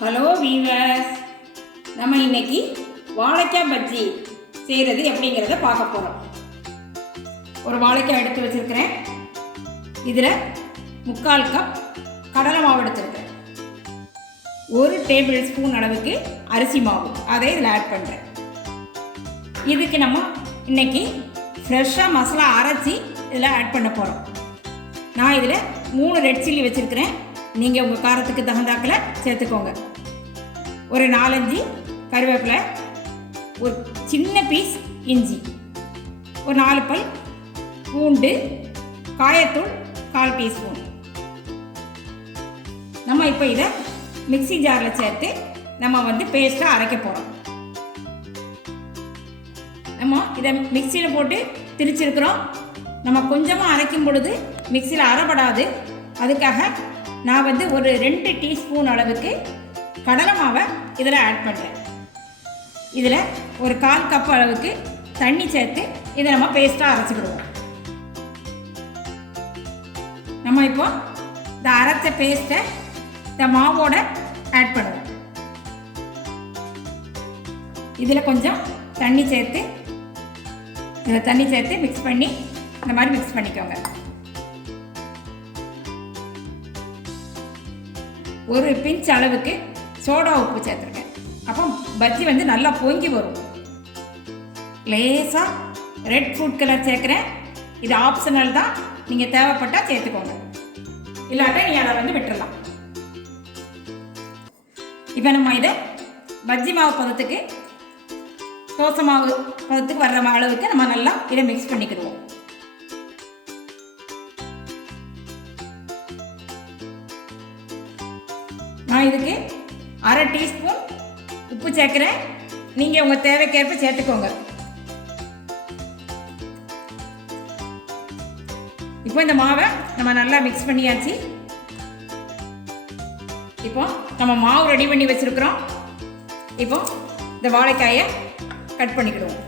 Hello viewers, நம்ம இன்னைக்கு வாழைக்காய் பஜ்ஜி செய்கிறது எப்படிங்கிறத பார்க்க போகிறோம். ஒரு வாழைக்காய் எடுத்து வச்சுருக்கிறேன். இதில் 3/4 கப் கடலை மாவு எடுத்துருக்கிறேன். 1 டேபிள் ஸ்பூன் அளவுக்கு அரிசி மாவு, அதை இதில் ஆட் பண்ணுறேன். இதுக்கு நம்ம இன்னைக்கு ஃப்ரெஷ்ஷாக மசாலா அரைச்சி இதில் ஆட் பண்ண போகிறோம். நான் இதில் 3 ரெட் சில்லி வச்சுருக்கிறேன். நீங்கள் உங்கள் காரத்துக்கு தகுந்தாக்கில் சேர்த்துக்கோங்க. ஒரு 4-5 கருவேப்பிலை, ஒரு சின்ன பீஸ் இஞ்சி, ஒரு 4 பல் பூண்டு, காயத்தூள் 1/4 டீஸ்பூன். நம்ம இப்போ இதை மிக்ஸி ஜாரில் சேர்த்து நம்ம பேஸ்ட்டாக அரைக்க போகிறோம். நம்ம இதை மிக்சியில் போட்டு திரிச்சிருக்கிறோம். நம்ம கொஞ்சமாக அரைக்கும் பொழுது மிக்சியில் அரைப்படாது. அதுக்காக நான் ஒரு 2 டீஸ்பூன் அளவுக்கு கடலை மாவை இதில் ஆட் பண்ணுறேன். இதில் ஒரு 1/4 கப் அளவுக்கு தண்ணி சேர்த்து இதை நம்ம பேஸ்ட்டாக அரைச்சிக்கிடுவோம். நம்ம இப்போ இந்த அரைச்ச பேஸ்ட்டை இந்த மாவோட ஆட் பண்ணுவோம். இதில் கொஞ்சம் தண்ணி சேர்த்து மிக்ஸ் பண்ணி இந்த மாதிரி மிக்ஸ் பண்ணிக்கோங்க. ஒரு பிஞ்ச் அளவுக்கு சோடா உப்பு சேர்த்துருக்கேன். அப்போ பஜ்ஜி நல்லா பொங்கி வரும். லேசாக ரெட் ஃபுட் கலர் சேர்க்குறேன். இது ஆப்ஷனல் தான், நீங்கள் தேவைப்பட்டால் சேர்த்துக்கோங்க, இல்லாட்டா நீ அதை விட்டுடலாம். இப்போ நம்ம இதை பஜ்ஜி மாவு பதத்துக்கு, தோசை மாவு பதத்துக்கு வர்ற அளவுக்கு நம்ம நல்லா இதை மிக்ஸ் பண்ணிக்கிடுவோம். நான் இதுக்கு 1/2 டீஸ்பூன் உப்பு சேர்க்குறேன். நீங்கள் உங்கள் தேவைக்கேற்ப சேர்த்துக்கோங்க. இப்போ இந்த மாவை நம்ம நல்லா மிக்ஸ் பண்ணியாச்சு. இப்போ நம்ம மாவு ரெடி பண்ணி வச்சுருக்குறோம். இப்போ இந்த வாழைக்காயை கட் பண்ணிக்கிடுவோம்.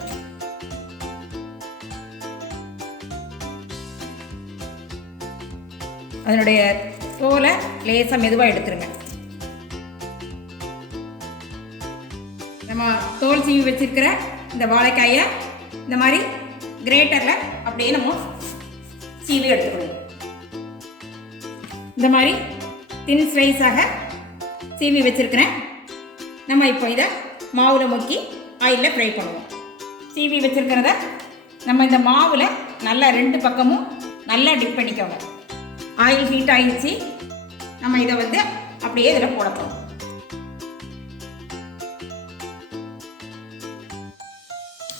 அதனுடைய தோலை லேசாக மெதுவாக எடுத்துருங்க. நம்ம தோல் சீவி வச்சிருக்கிற இந்த வாழைக்காயை இந்த மாதிரி கிரேட்டரில் அப்படியே நம்ம சீவி எடுத்துக்கணும். இந்த மாதிரி தின் ஸ்லைஸாக சீவி வச்சிருக்கிறேன். நம்ம இப்போ இதை மாவில் முக்கி ஆயிலில் ஃப்ரை பண்ணுவோம். சீவி வச்சிருக்கிறத நம்ம இந்த மாவில் நல்லா 2 பக்கமும் நல்லா டிப் பண்ணிக்கோங்க. ஆயில் ஹீட் ஆகிடுச்சு. நம்ம இதை அப்படியே இதில் போட போகிறோம்.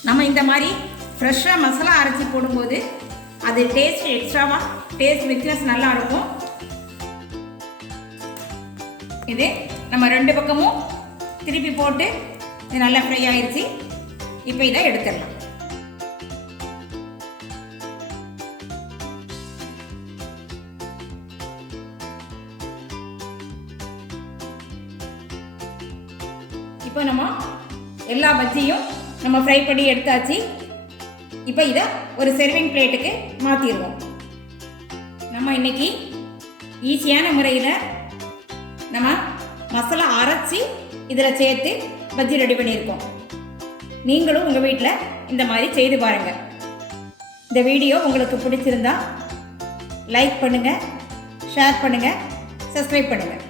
நம்ம இந்த மாதிரி ஃப்ரெஷ்ஷாக மசாலா அரைச்சி போடும்போது அது டேஸ்ட் எக்ஸ்ட்ராவாக டேஸ்ட் ரிச்னஸ் நல்லா இருக்கும். இது நம்ம 2 பக்கமும் திருப்பி போட்டு இது நல்லா ஃப்ரை ஆயிடுச்சு. இப்போ இதை எடுத்துடலாம். இப்போ நம்ம எல்லா பஜ்ஜியும் நம்ம ஃப்ரை பண்ணி எடுத்தாச்சு. இப்போ இதை ஒரு சர்விங் பிளேட்டுக்கு மாற்றிடுவோம். நம்ம இன்னைக்கு ஈஸியான முறையில் நம்ம மசாலா அரைச்சி இதில் சேர்த்து பஜ்ஜி ரெடி பண்ணியிருக்கோம். நீங்களும் உங்கள் வீட்டில் இந்த மாதிரி செய்து பாருங்கள். இந்த வீடியோ உங்களுக்கு பிடிச்சிருந்தா லைக் பண்ணுங்கள், ஷேர் பண்ணுங்கள், சப்ஸ்கிரைப் பண்ணுங்கள்.